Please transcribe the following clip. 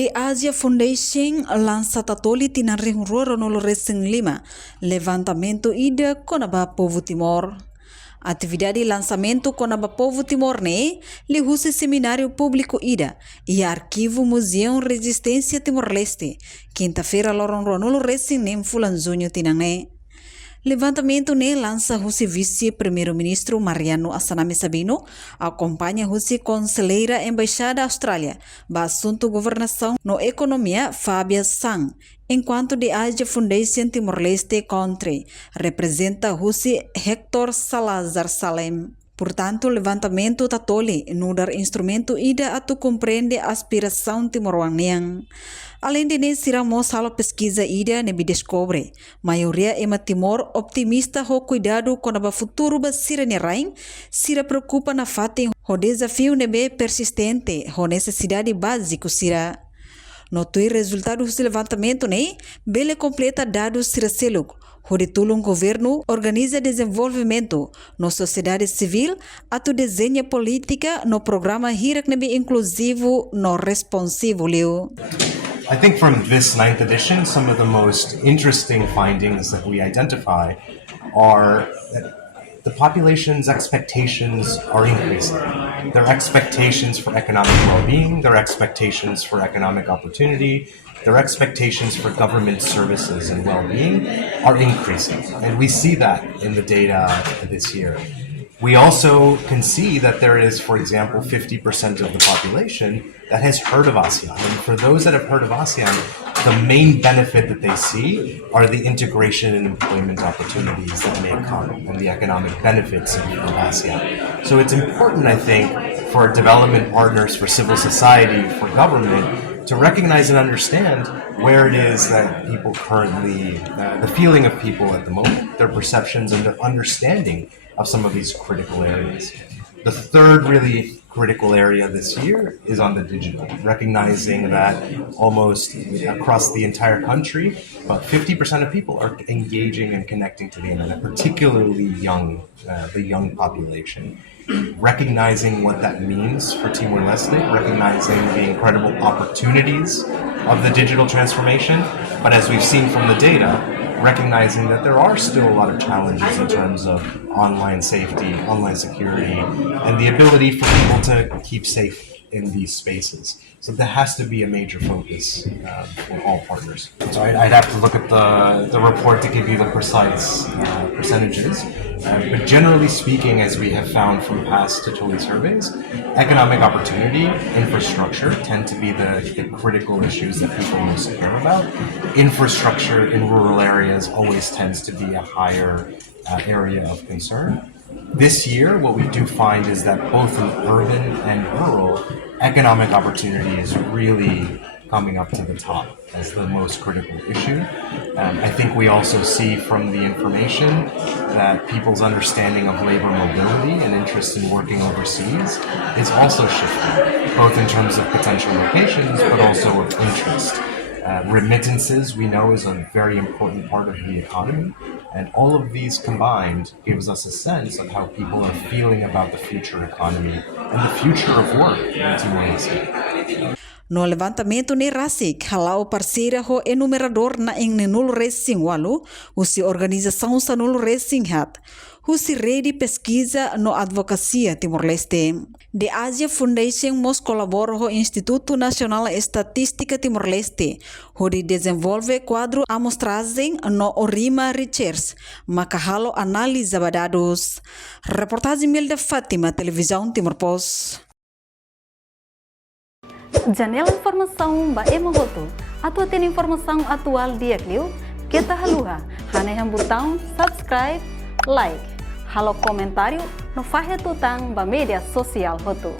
The Asia Foundation Lansa Tatoli tinarring ronolo resing 5 Levantamentu ida Konaba Povu Timor. Atividade lançamento Konaba Povu Timor ne lihusi seminário público ida e arquivo Museu Resistência Timor-Leste. Quinta-feira loron ronolo resing nem fulanzunho tinangne. Levantamento ne lança o vice-primeiro-ministro Mariano Assaname Sabino, acompanha a conselheira embaixada Austrália, para assunto governação no economia Fábia Sang, enquanto de Asia Foundation Timor-Leste Country representa o Hector Salazar Salem. Portanto, levantamento Tatoli no dar instrumento ida atu compreende a aspiração timor-wangian. Além de nisso, será mostrado pesquisa ida nebe descobre. Maioria ema Timor optimista ho cuidado com o futuro basira nerain, sira preocupa na fatem o desafio nebe persistente, ho necessidade básica sira. Notoi resultado do levantamento ne, bele completa dados sira seluk. O retulung governo organiza desenvolvimento na sociedade civil, atu desenha política no programa hirak nebe inclusivo no responsivo leu. I think from this 9th edition, some of the most interesting findings that we identify are that the population's expectations are increasing. Their expectations for economic well-being, their expectations for economic opportunity, their expectations for government services and well-being are increasing. And we see that in the data this year. We also can see that there is, for example, 50% of the population that has heard of ASEAN. And for those that have heard of ASEAN, the main benefit that they see are the integration and employment opportunities that may come and the economic benefits of ASEAN. So it's important, I think, for development partners, for civil society, for government, to recognize and understand where it is that people currently, the feeling of people at the moment, their perceptions and their understanding of some of these critical areas. The third really critical area this year is on the digital, recognizing that almost across the entire country, about 50% of people are engaging and connecting to the internet, particularly the young population. Recognizing what that means for Timor-Leste, recognizing the incredible opportunities of the digital transformation, but as we've seen from the data, recognizing that there are still a lot of challenges in terms of online safety, online security, and the ability for people to keep safe in these spaces. So that has to be a major focus for all partners. So I'd have to look at the report to give you the precise percentages. But generally speaking, as we have found from past Tatoli surveys, economic opportunity, infrastructure tend to be the critical issues that people most care about. Infrastructure in rural areas always tends to be a higher area of concern. This year, what we do find is that both in urban and rural, economic opportunity is really coming up to the top as the most critical issue. I think we also see from the information that people's understanding of labor mobility and interest in working overseas is also shifting, both in terms of potential locations, but also of interest. Remittances, we know, is a very important part of the economy, and all of these combined gives us a sense of how people are feeling about the future economy and the future of work in Timor-Leste. No levantamento ne rasik, halau parceira ho enumerador na ing nenul racing walu, usi organização sa nul racing hat, usi rede pesquisa no advocacia Timor-Leste. The Asia Foundation mos colabora ho Instituto Nacional Estatística Timor-Leste, ho de desenvolve quadro amostragem no Orima Research, makahalo analisa dados. Reportagem Milda Fátima, Televisão Timor Post. Janela informação ba emogoto. Atua tem informação atual dia kliu. Kita haluha. Hanai botão subscribe, like. Halo comentário no fahe tutang ba media sosial hotu.